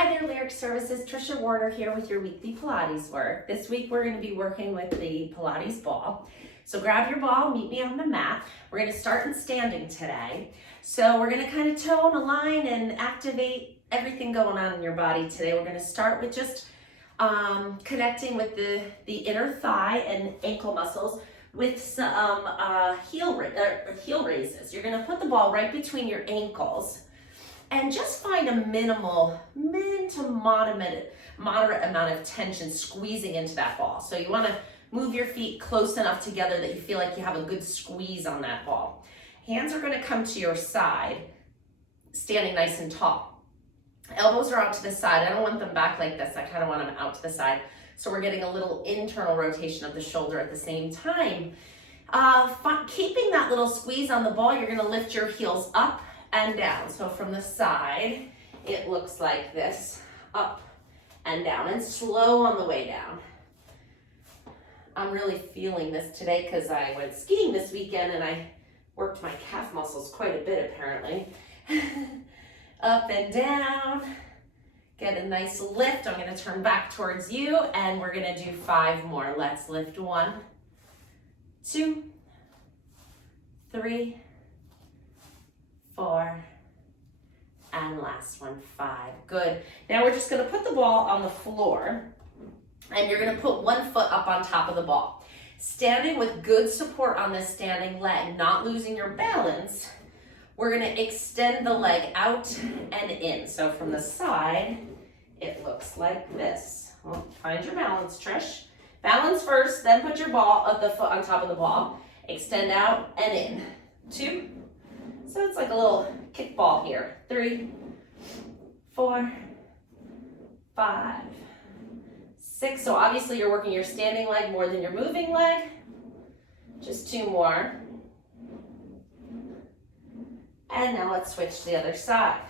Hi there, Lyric Services. Trisha Warner here with your weekly Pilates work. This week we're going to be working with the Pilates ball. So grab your ball, meet me on the mat. We're going to start in standing today. So we're going to kind of tone, align, and activate everything going on in your body today. We're going to start with just connecting with the inner thigh and ankle muscles with some heel raises. You're going to put the ball right between your ankles and just find a min to moderate amount of tension squeezing into that ball. So you want to move your feet close enough together that you feel like you have a good squeeze on that ball. Hands are going to come to your side, standing nice and tall. Elbows are out to the side. I don't want them back like this. I kind of want them out to the side. So we're getting a little internal rotation of the shoulder at the same time. Keeping that little squeeze on the ball, you're going to lift your heels up and down. So from the side, it looks like this, up and down, and slow on the way down. I'm really feeling this today because I went skiing this weekend and I worked my calf muscles quite a bit apparently. Up and down, get a nice lift. I'm gonna turn back towards you and we're gonna do 5 more. Let's lift 1, 2, 3, 4, and last one, 5. Good. Now we're just going to put the ball on the floor and you're going to put 1 foot up on top of the ball. Standing with good support on this standing leg, not losing your balance, we're going to extend the leg out and in. So from the side, it looks like this. Well, find your balance, Trish. Balance first, then put your ball, the foot on top of the ball. Extend out and in. 2. So it's like a little kickball here. 3, 4, 5, 6. So obviously you're working your standing leg more than your moving leg. Just 2 more. And now let's switch to the other side.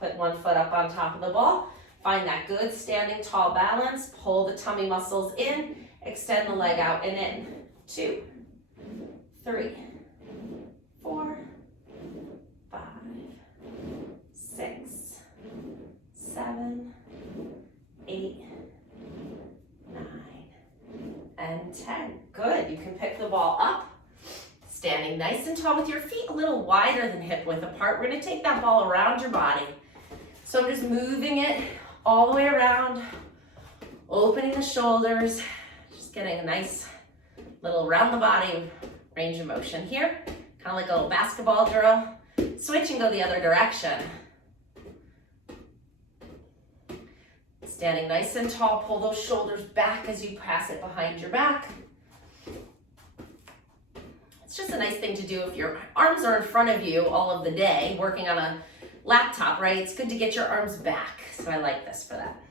Put 1 foot up on top of the ball. Find that good standing tall balance. Pull the tummy muscles in. Extend the leg out and in. 2, 3, 4, 5, 6, 7, 8, 9, and 10. Good. You can pick the ball up, standing nice and tall with your feet a little wider than hip width apart. We're going to take that ball around your body. So I'm just moving it all the way around, opening the shoulders, just getting a nice little round the body range of motion here. Kind of like a little basketball drill. Switch and go the other direction. Standing nice and tall, pull those shoulders back as you pass it behind your back. It's just a nice thing to do if your arms are in front of you all of the day, working on a laptop, right? It's good to get your arms back. So I like this for that.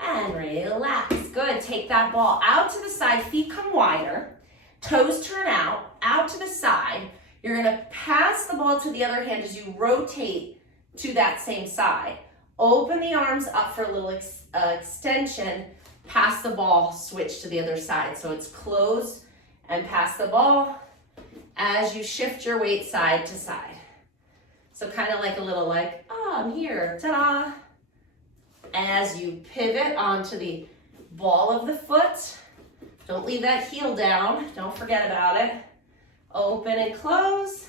And relax. Good. Take that ball out to the side. Feet come wider. Toes turn out to the side. You're going to pass the ball to the other hand as you rotate to that same side. Open the arms up for a little extension. Pass the ball, switch to the other side. So it's close and pass the ball as you shift your weight side to side. So kind of like a little like, oh, I'm here, ta-da. As you pivot onto the ball of the foot. Don't leave that heel down. Don't forget about it. Open and close.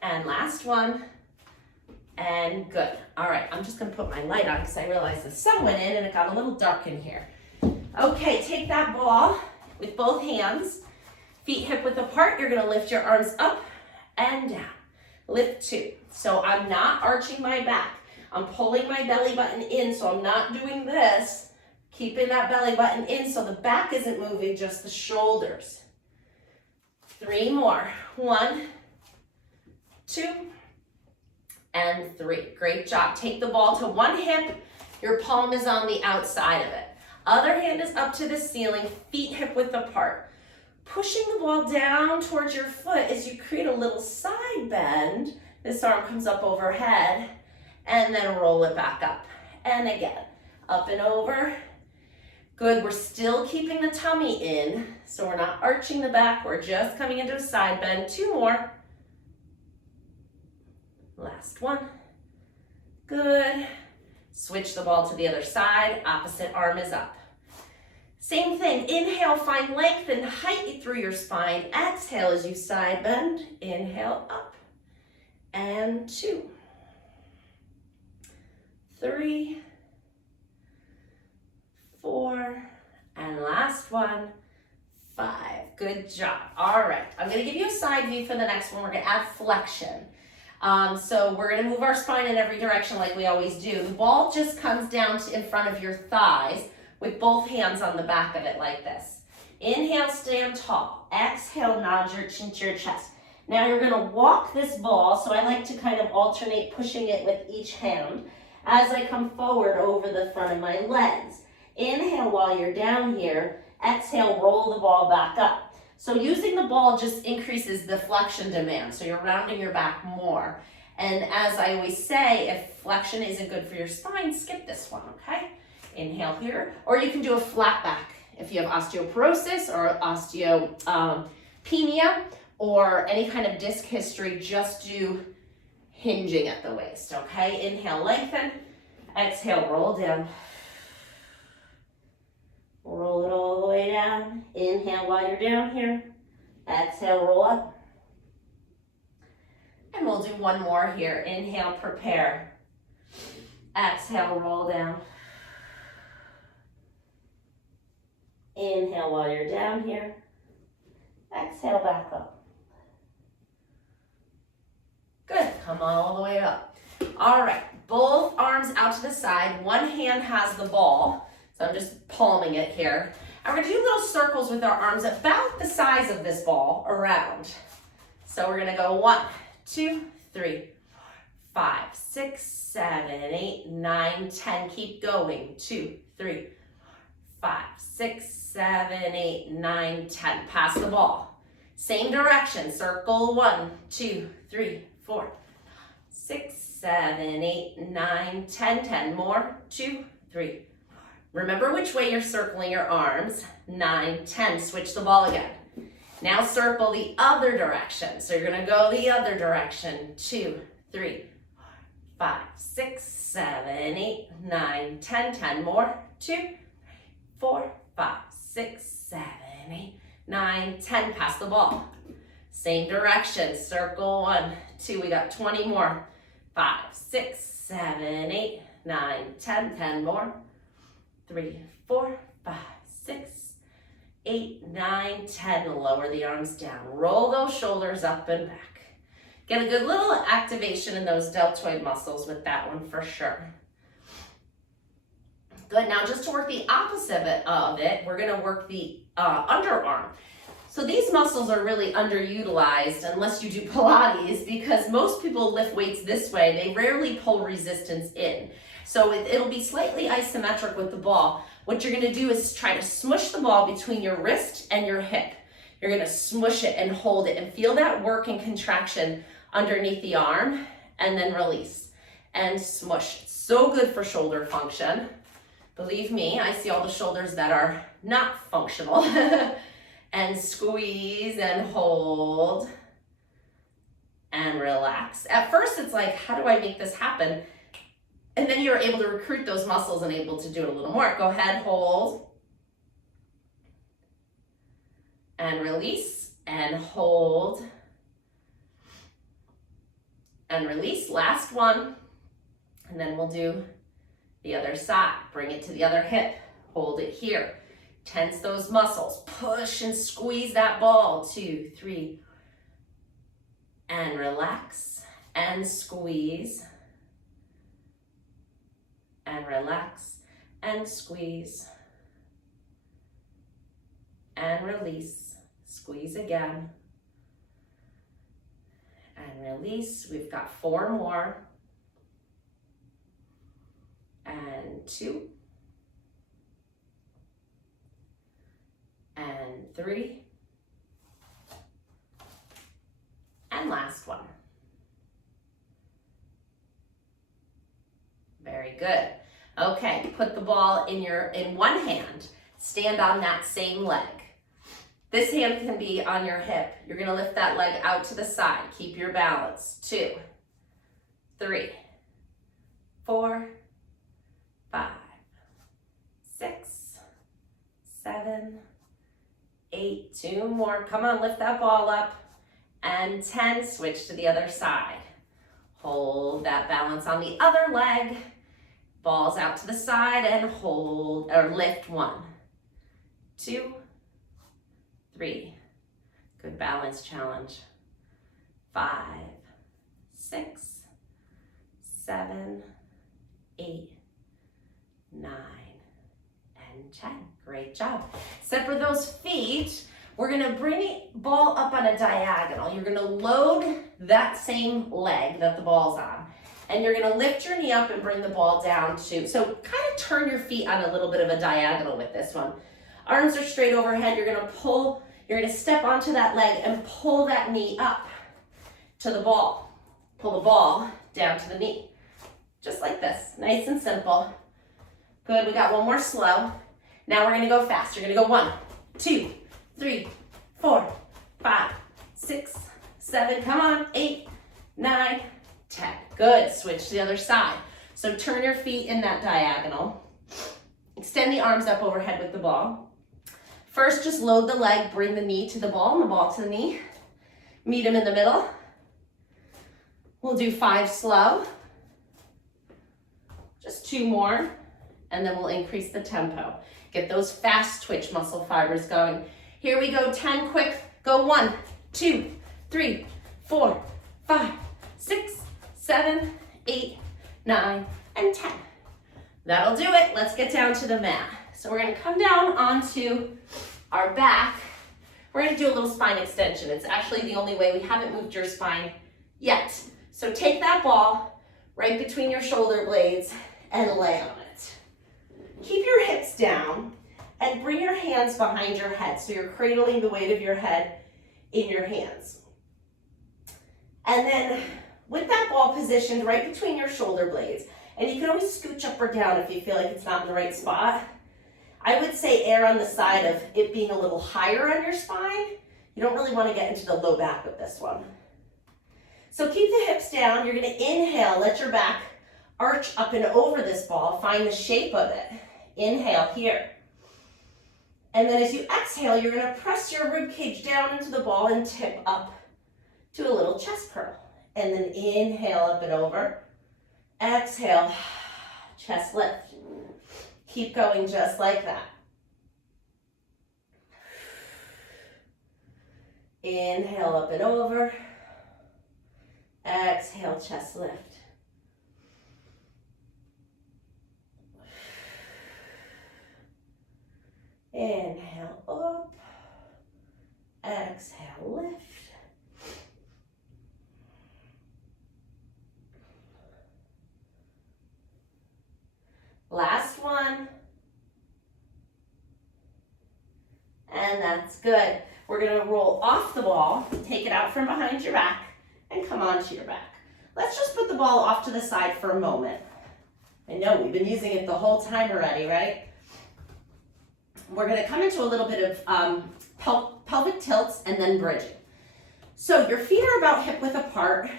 And last one. And good. All right, I'm just gonna put my light on because I realized the sun went in and it got a little dark in here. Okay, take that ball with both hands, feet hip width apart. You're gonna lift your arms up and down. Lift 2. So I'm not arching my back. I'm pulling my belly button in, so I'm not doing this. Keeping that belly button in so the back isn't moving, just the shoulders. 3 more. 1, 2, and 3. Great job. Take the ball to one hip. Your palm is on the outside of it. Other hand is up to the ceiling, feet hip width apart. Pushing the ball down towards your foot as you create a little side bend. This arm comes up overhead and then roll it back up. And again, up and over. Good, we're still keeping the tummy in, so we're not arching the back, we're just coming into a side bend. 2 more. Last one. Good. Switch the ball to the other side. Opposite arm is up. Same thing. Inhale, find length and height through your spine. Exhale as you side bend. Inhale, up. And 2, 3, 4, and last one, 5. Good job. All right, I'm gonna give you a side view for the next one. We're gonna add flexion. So we're gonna move our spine in every direction like we always do. The ball just comes down to in front of your thighs with both hands on the back of it like this. Inhale, stand tall. Exhale, nod your chin to your chest. Now you're gonna walk this ball, so I like to kind of alternate pushing it with each hand as I come forward over the front of my legs. Inhale while you're down here. Exhale, roll the ball back up. So using the ball just increases the flexion demand, so you're rounding your back more. And as I always say, if flexion isn't good for your spine, skip this one, okay? Inhale here, or you can do a flat back if you have osteoporosis or osteopenia or any kind of disc history. Just do hinging at the waist, okay? Inhale, lengthen. Exhale, roll down. Roll it all the way down. Inhale while you're down here. Exhale, roll up. And we'll do one more here. Inhale, prepare. Exhale, roll down. Inhale while you're down here. Exhale, back up. Good, come on all the way up. All right, both arms out to the side. One hand has the ball. So I'm just palming it here. And we're gonna do little circles with our arms about the size of this ball around. So we're gonna go 1, 2, 3, 5, 6, 7, 8, 9, 10. Keep going. 2, 3, 5, 6, 7, 8, 9, 10. Pass the ball. Same direction. Circle 1, 2, 3, 4, 6, 7, 8, 9, 10. 10 more. 2, 3. Remember which way you're circling your arms. 9, 10. Switch the ball again. Now circle the other direction. So you're gonna go the other direction. 2, 3, 5, 6, 7, 8, 9, 10. 10 more. 2, 4, 5, 6, 7, 8, 9, 10. Pass the ball. Same direction. Circle 1, 2. We got 20 more. 5, 6, 7, 8, 9, 10. 10 more. 3, 4, 5, 6, 8, 9, 10. Lower the arms down. Roll those shoulders up and back. Get a good little activation in those deltoid muscles with that one for sure. Good, now just to work the opposite of it, we're gonna work the underarm. So these muscles are really underutilized unless you do Pilates, because most people lift weights this way. They rarely pull resistance in. So it'll be slightly isometric with the ball. What you're gonna do is try to smush the ball between your wrist and your hip. You're gonna smush it and hold it and feel that work and contraction underneath the arm, and then release and smush. It's so good for shoulder function. Believe me, I see all the shoulders that are not functional. And squeeze and hold and relax. At first it's like, how do I make this happen? And then you're able to recruit those muscles and able to do it a little more. Go ahead, hold. And release and hold. And release, last one. And then we'll do the other side. Bring it to the other hip. Hold it here. Tense those muscles. Push and squeeze that ball. 2, 3. And relax and squeeze. And relax and squeeze. And release. Squeeze again. And release. We've got 4 more. And 2. And 3. And last one. Very good. Okay, put the ball in one hand. Stand on that same leg. This hand can be on your hip. You're gonna lift that leg out to the side. Keep your balance. 2, 3, 4, 5, 6, 7, 8. 2 more. Come on, lift that ball up. And 10. Switch to the other side. Hold that balance on the other leg. Balls out to the side and hold or lift. 1, 2, 3. Good balance challenge. 5, 6, 7, 8, 9, and 10. Great job. Separate those feet. We're gonna bring the ball up on a diagonal. You're gonna load that same leg that the ball's on. And you're gonna lift your knee up and bring the ball down to, so kind of turn your feet on a little bit of a diagonal with this one. Arms are straight overhead. You're gonna step onto that leg and pull that knee up to the ball. Pull the ball down to the knee. Just like this, nice and simple. Good, we got one more slow. Now we're gonna go fast. You're gonna go 1, 2, 3, 4, 5, 6, 7, come on, 8, 9, 10. Good, switch to the other side. So turn your feet in that diagonal. Extend the arms up overhead with the ball. First, just load the leg, bring the knee to the ball and the ball to the knee. Meet them in the middle. We'll do 5 slow. Just 2 more, and then we'll increase the tempo. Get those fast twitch muscle fibers going. Here we go, 10 quick. Go 1, 2, 3, 4, 5, 6, 7, 8, 9, and 10. That'll do it. Let's get down to the mat. So we're gonna come down onto our back. We're gonna do a little spine extension. It's actually the only way. We haven't moved your spine yet. So take that ball right between your shoulder blades and lay on it. Keep your hips down and bring your hands behind your head. So you're cradling the weight of your head in your hands. And then with that ball positioned right between your shoulder blades, and you can always scooch up or down if you feel like it's not in the right spot. I would say err on the side of it being a little higher on your spine. You don't really want to get into the low back with this one. So keep the hips down. You're going to inhale, let your back arch up and over this ball. Find the shape of it. Inhale here. And then as you exhale, you're going to press your rib cage down into the ball and tip up to a little chest curl. And then inhale up and over. Exhale, chest lift. Keep going just like that. Inhale up and over. Exhale, chest lift. Inhale up. Exhale, lift. Last one. And that's good. We're gonna roll off the ball, take it out from behind your back, and come onto your back. Let's just put the ball off to the side for a moment. I know we've been using it the whole time already, right? We're gonna come into a little bit of pelvic tilts and then bridging. So your feet are about hip width apart.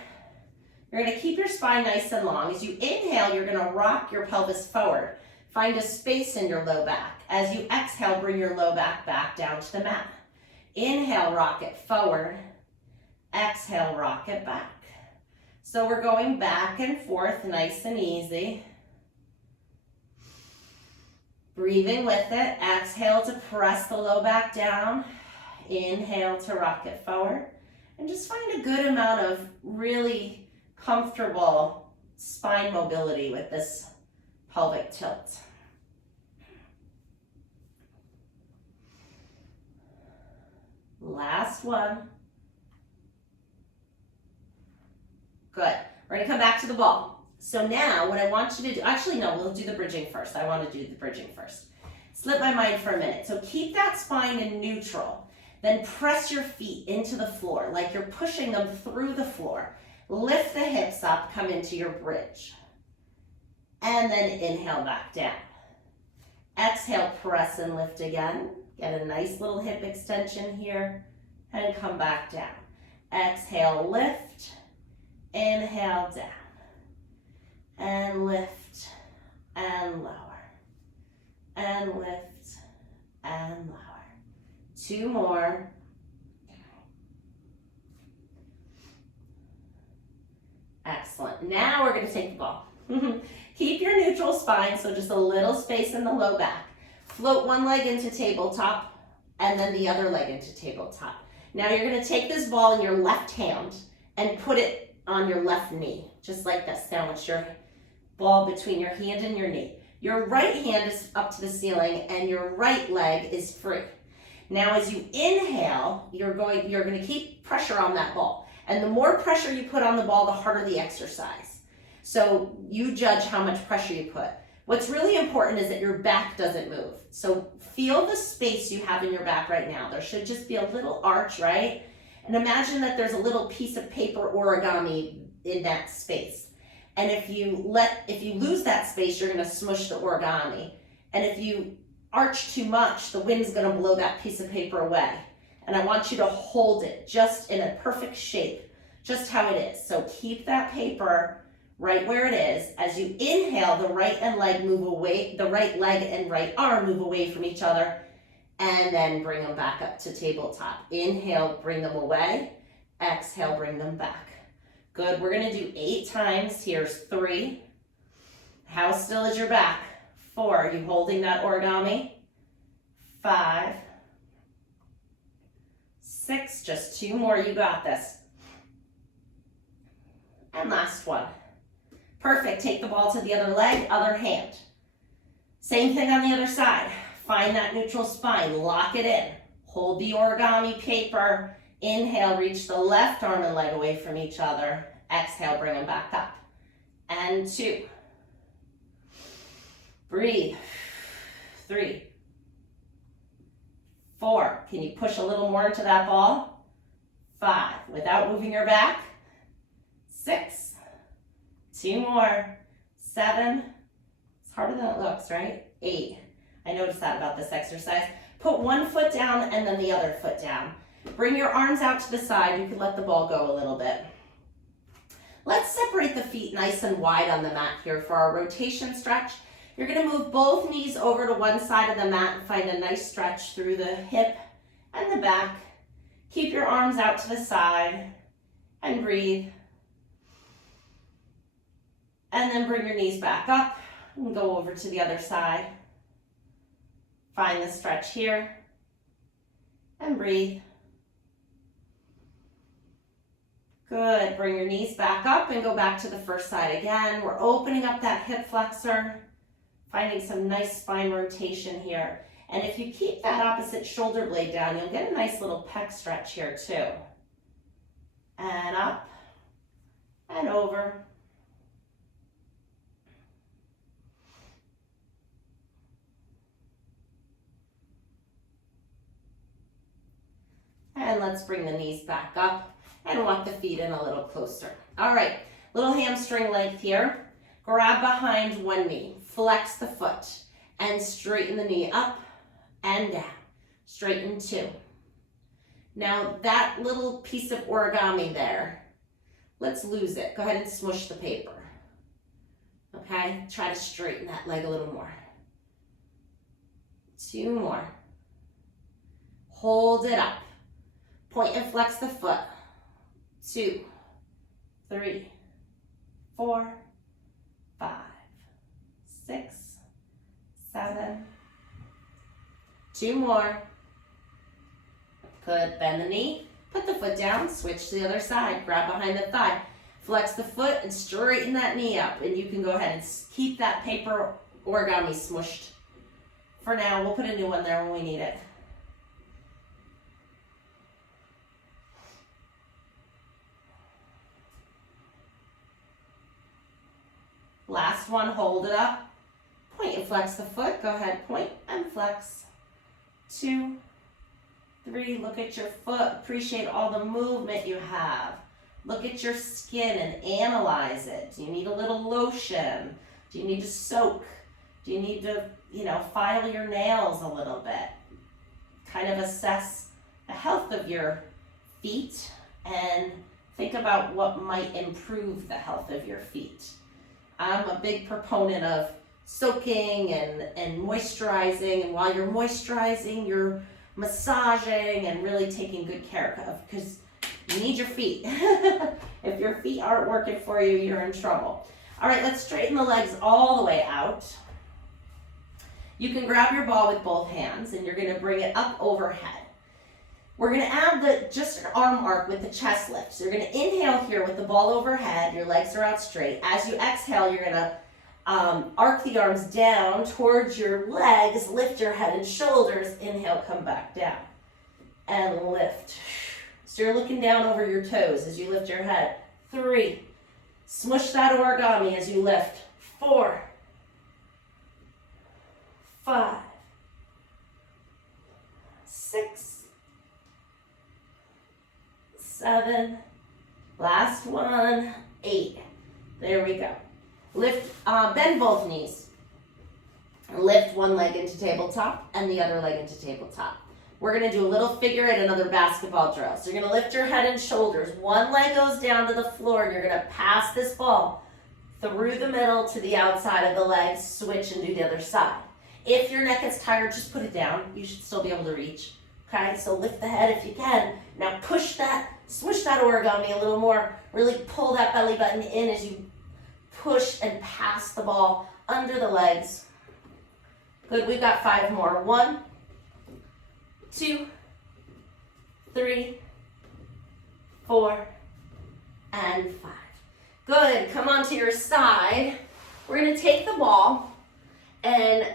You're gonna keep your spine nice and long. As you inhale, you're gonna rock your pelvis forward. Find a space in your low back. As you exhale, bring your low back down to the mat. Inhale, rock it forward. Exhale, rock it back. So we're going back and forth, nice and easy. Breathing with it. Exhale to press the low back down. Inhale to rock it forward. And just find a good amount of really comfortable spine mobility with this pelvic tilt. Last one. Good. We're gonna come back to the ball. So now what I want you to do, actually no, we'll do the bridging first. I want to do the bridging first. Slip my mind for a minute. So keep that spine in neutral. Then press your feet into the floor like you're pushing them through the floor. Lift the hips up, come into your bridge. And then inhale back down. Exhale, press and lift again. Get a nice little hip extension here and come back down. Exhale, lift. Inhale, down. and lift and lower, and lift and lower. 2 more. Excellent. Now we're going to take the ball. Keep your neutral spine, so just a little space in the low back. Float one leg into tabletop and then the other leg into tabletop. Now you're going to take this ball in your left hand and put it on your left knee, just like this. Sandwich your ball between your hand and your knee. Your right hand is up to the ceiling and your right leg is free. Now as you inhale, you're going to keep pressure on that ball. And the more pressure you put on the ball, the harder the exercise. So you judge how much pressure you put. What's really important is that your back doesn't move. So feel the space you have in your back right now. There should just be a little arch, right? And imagine that there's a little piece of paper origami in that space. And if you lose that space, you're gonna smush the origami. And if you arch too much, the wind's gonna blow that piece of paper away. And I want you to hold it just in a perfect shape, just how it is. So keep that paper right where it is. As you inhale, the right leg move away, the right leg and right arm move away from each other, and then bring them back up to tabletop. Inhale, bring them away. Exhale, bring them back. Good, we're gonna do 8 times. Here's 3. How still is your back? 4, are you holding that origami? 5, 6, just 2 more, you got this. And last one. Perfect, take the ball to the other leg, other hand. Same thing on the other side. Find that neutral spine, lock it in. Hold the origami paper. Inhale, reach the left arm and leg away from each other. Exhale, bring them back up. And 2. Breathe. 3. 4. Can you push a little more into that ball? 5. Without moving your back. 6. 2 more. 7. It's harder than it looks, right? 8. I noticed that about this exercise. Put one foot down and then the other foot down. Bring your arms out to the side. You can let the ball go a little bit. Let's separate the feet nice and wide on the mat here for our rotation stretch. You're going to move both knees over to one side of the mat and find a nice stretch through the hip and the back. Keep your arms out to the side and breathe. And then bring your knees back up and go over to the other side. Find the stretch here and breathe. Good, bring your knees back up and go back to the first side again. We're opening up that hip flexor, finding some nice spine rotation here. And if you keep that opposite shoulder blade down, you'll get a nice little pec stretch here too. And up and over. And let's bring the knees back up and walk the feet in a little closer. All right, little hamstring length here. Grab behind one knee, flex the foot, and straighten the knee up and down. Straighten 2. Now that little piece of origami there, let's lose it. Go ahead and smush the paper. Okay, try to straighten that leg a little more. 2 more. Hold it up. Point and flex the foot. 2, 3, 4, 5, 6, 7. 2 more. Good, bend the knee, put the foot down, switch to the other side, grab behind the thigh, flex the foot and straighten that knee up. And you can go ahead and keep that paper origami smushed. For now, we'll put a new one there when we need it. Last one, hold it up. Point and flex the foot. Go ahead, point and flex. 2, 3, look at your foot. Appreciate all the movement you have. Look at your skin and analyze it. Do you need a little lotion? Do you need to soak? Do you need to, file your nails a little bit? Kind of assess the health of your feet and think about what might improve the health of your feet. I'm a big proponent of soaking and moisturizing, and while you're moisturizing, you're massaging and really taking good care of, because you need your feet. If your feet aren't working for you, you're in trouble. All right, let's straighten the legs all the way out. You can grab your ball with both hands and you're gonna bring it up overhead. We're gonna add just an arm arc with the chest lift. So you're gonna inhale here with the ball overhead, your legs are out straight. As you exhale, you're gonna arc the arms down towards your legs, lift your head and shoulders, inhale, come back down, and lift. So you're looking down over your toes as you lift your head. 3, smush that origami as you lift. 4, 5, 6, 7, last one, 8. There we go. Lift, bend both knees. Lift one leg into tabletop and the other leg into tabletop. We're gonna do a little figure eight, another basketball drill. So you're gonna lift your head and shoulders. One leg goes down to the floor and you're gonna pass this ball through the middle to the outside of the leg, switch and do the other side. If your neck is tired, just put it down. You should still be able to reach. Okay, so lift the head if you can. Now push that, swish that origami a little more. Really pull that belly button in as you push and pass the ball under the legs. Good, we've got 5 more. 1, 2, 3, 4, and 5. Good, come on to your side. We're gonna take the ball and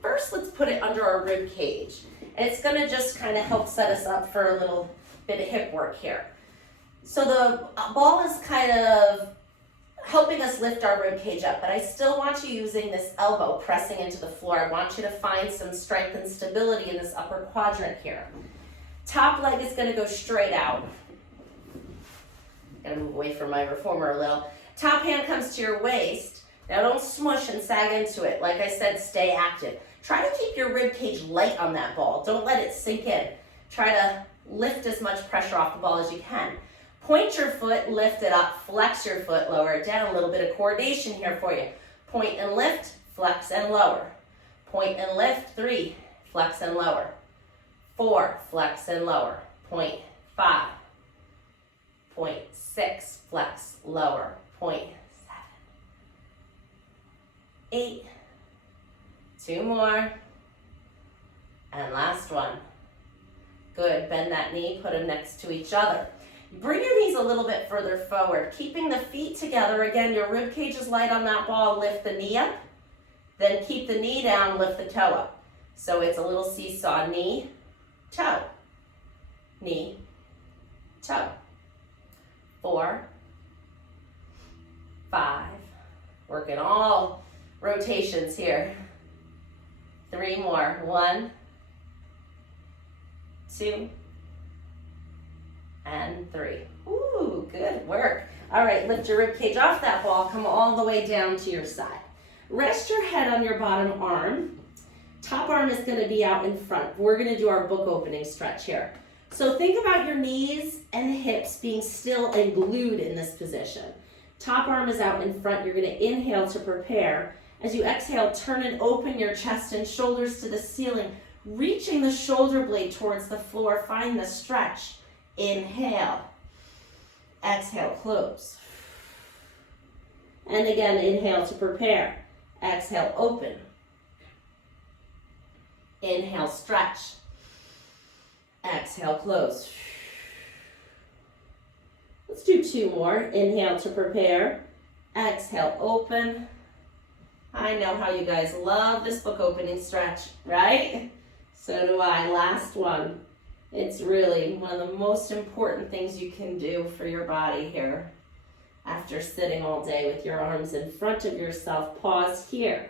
first let's put it under our rib cage. And it's gonna just kind of help set us up for a little bit of hip work here. So the ball is kind of helping us lift our rib cage up, but I still want you using this elbow pressing into the floor. I want you to find some strength and stability in this upper quadrant here. Top leg is gonna go straight out. Gotta move away from my reformer a little. Top hand comes to your waist. Now don't smush and sag into it. Like I said, stay active. Try to keep your rib cage light on that ball. Don't let it sink in. Try to lift as much pressure off the ball as you can. Point your foot, lift it up, flex your foot, lower it down. A little bit of coordination here for you. Point and lift, flex and lower. Point and lift, 3, flex and lower. 4, flex and lower. Point 5. Point 6, flex, lower. Point 7. 8. 2 more. And last one. Good, bend that knee, put them next to each other. Bring your knees a little bit further forward, keeping the feet together. Again, your rib cage is light on that ball. Lift the knee up, then keep the knee down, lift the toe up. So it's a little seesaw, knee, toe, knee, toe. 4, 5, working all rotations here. 3 more, 1, 2, and 3. Ooh, good work. All right, lift your rib cage off that ball, come all the way down to your side. Rest your head on your bottom arm. Top arm is gonna be out in front. We're gonna do our book opening stretch here. So think about your knees and hips being still and glued in this position. Top arm is out in front. You're gonna inhale to prepare. As you exhale, turn and open your chest and shoulders to the ceiling, reaching the shoulder blade towards the floor. Find the stretch. Inhale. Exhale, close. And again, inhale to prepare. Exhale, open. Inhale, stretch. Exhale, close. Let's do 2 more. Inhale to prepare. Exhale, open. I know how you guys love this book opening stretch, right? So do I. Last one. It's really one of the most important things you can do for your body here. After sitting all day with your arms in front of yourself, pause here.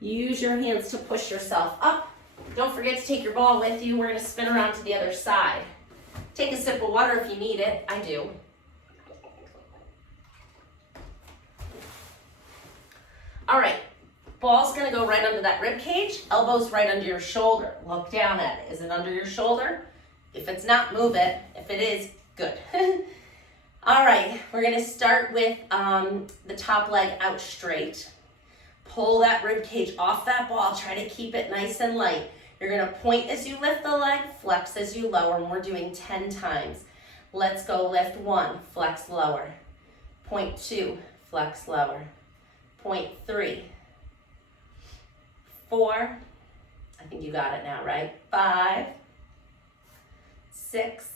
Use your hands to push yourself up. Don't forget to take your ball with you. We're going to spin around to the other side. Take a sip of water if you need it. I do. All right. Ball's going to go right under that rib cage. Elbows right under your shoulder. Look down at it. Is it under your shoulder? If it's not, move it. If it is, good. All right, we're gonna start with the top leg out straight. Pull that rib cage off that ball. Try to keep it nice and light. You're gonna point as you lift the leg, flex as you lower, and we're doing 10 times. Let's go. Lift 1, flex lower. Point 2, flex lower. Point 3, 4, I think you got it now, right? 5, 6,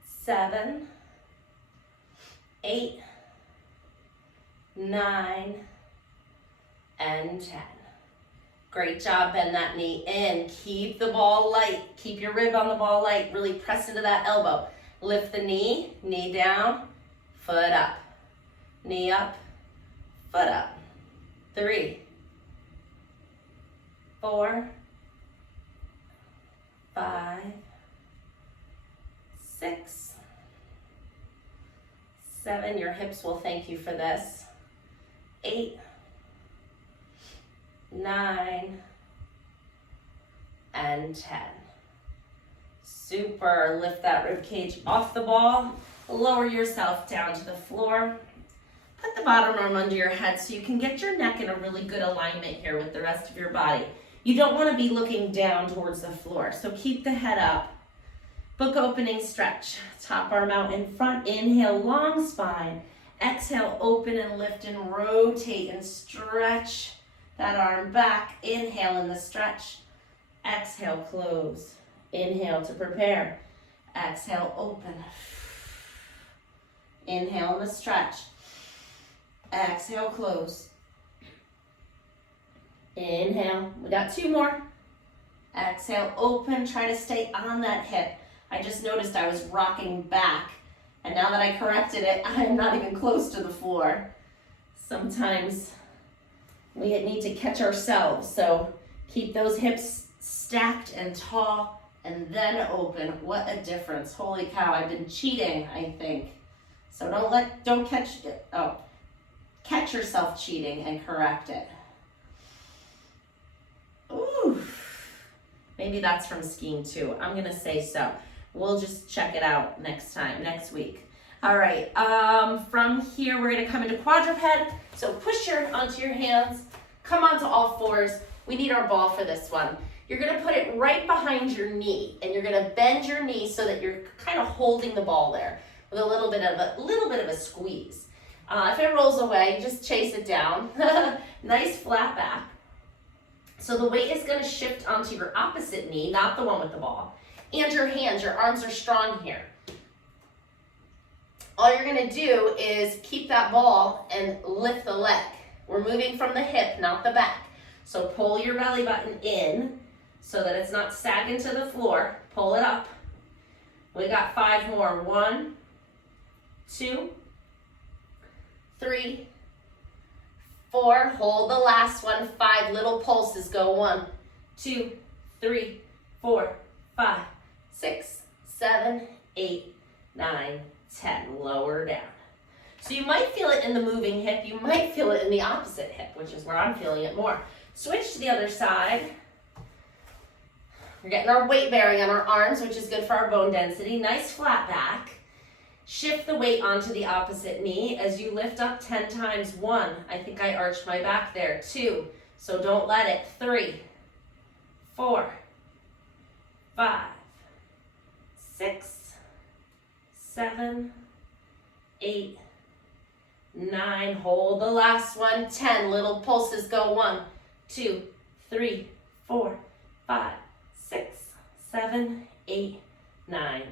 7, 8, 9, and 10. Great job. Bend that knee in. Keep the ball light. Keep your rib on the ball light. Really press into that elbow. Lift the knee, knee down, foot up. Knee up, foot up. 3, 4, 5, 6, 7. Your hips will thank you for this. 8, 9, and 10. Super. Lift that rib cage off the ball. Lower yourself down to the floor. Put the bottom arm under your head so you can get your neck in a really good alignment here with the rest of your body. You don't want to be looking down towards the floor, so keep the head up. Book opening stretch. Top arm out in front. Inhale, long spine. Exhale, open and lift and rotate and stretch that arm back. Inhale in the stretch. Exhale, close. Inhale to prepare. Exhale, open. Inhale in the stretch. Exhale, close. Inhale. We got 2 more. Exhale, open. Try to stay on that hip. I just noticed I was rocking back. And now that I corrected it, I am not even close to the floor. Sometimes we need to catch ourselves. So keep those hips stacked and tall and then open. What a difference. Holy cow, I've been cheating, I think. So catch yourself cheating and correct it. Ooh, maybe that's from skiing too. I'm gonna say so. We'll just check it out next week. All right, from here, we're gonna come into quadruped. So push onto your hands, come onto all fours. We need our ball for this one. You're gonna put it right behind your knee, and you're gonna bend your knee so that you're kind of holding the ball there with a little bit of a squeeze. If it rolls away, just chase it down. Nice flat back. So the weight is gonna shift onto your opposite knee, not the one with the ball. And your hands, your arms are strong here. All you're gonna do is keep that ball and lift the leg. We're moving from the hip, not the back. So pull your belly button in so that it's not sagging to the floor. Pull it up. We got 5 more. 1, 2, 3, 4. Hold the last one. 5 little pulses. Go 1, 2, 3, 4, 5, 6, 7, 8, 9, 10. Lower down. So you might feel it in the moving hip. You might feel it in the opposite hip, which is where I'm feeling it more. Switch to the other side. We're getting our weight bearing on our arms, which is good for our bone density. Nice flat back. Shift the weight onto the opposite knee as you lift up 10 times. 1, I think I arched my back there. 2, so don't let it. 3, 4, 5, 6, 7, 8, 9. Hold the last one. 10 little pulses. Go 1, 2, 3, 4, 5, 6, 7, 8, 9,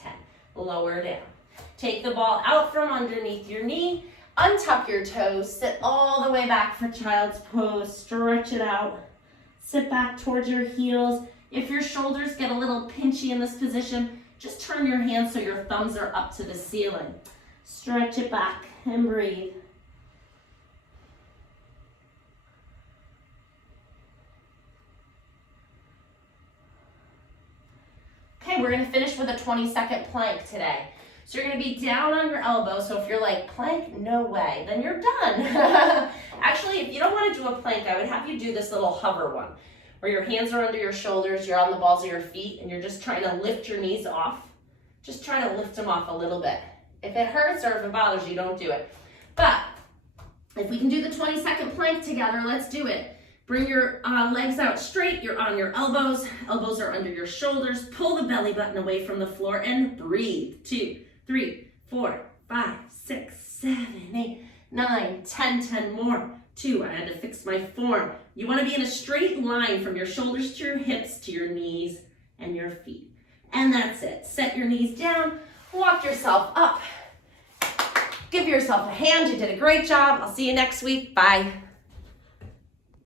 10. Lower down. Take the ball out from underneath your knee. Untuck your toes. Sit all the way back for child's pose. Stretch it out. Sit back towards your heels. If your shoulders get a little pinchy in this position, just turn your hands so your thumbs are up to the ceiling. Stretch it back and breathe. Okay, we're gonna finish with a 20-second plank today. So you're gonna be down on your elbow. So if you're like, plank, no way, then you're done. Actually, if you don't wanna do a plank, I would have you do this little hover one, where your hands are under your shoulders, you're on the balls of your feet, and you're just trying to lift your knees off just try to lift them off a little bit. If it hurts or if it bothers you, don't do it. But if we can do the 20-second plank together, let's do it. Bring your legs out straight. You're on your elbows. Elbows are under your shoulders. Pull the belly button away from the floor and breathe. 2, 3, 4, 5, 6, 7, 8, 9, 10. 10 more. 2, I had to fix my form. You want to be in a straight line from your shoulders to your hips to your knees and your feet. And that's it. Set your knees down. Walk yourself up. Give yourself a hand. You did a great job. I'll see you next week. Bye.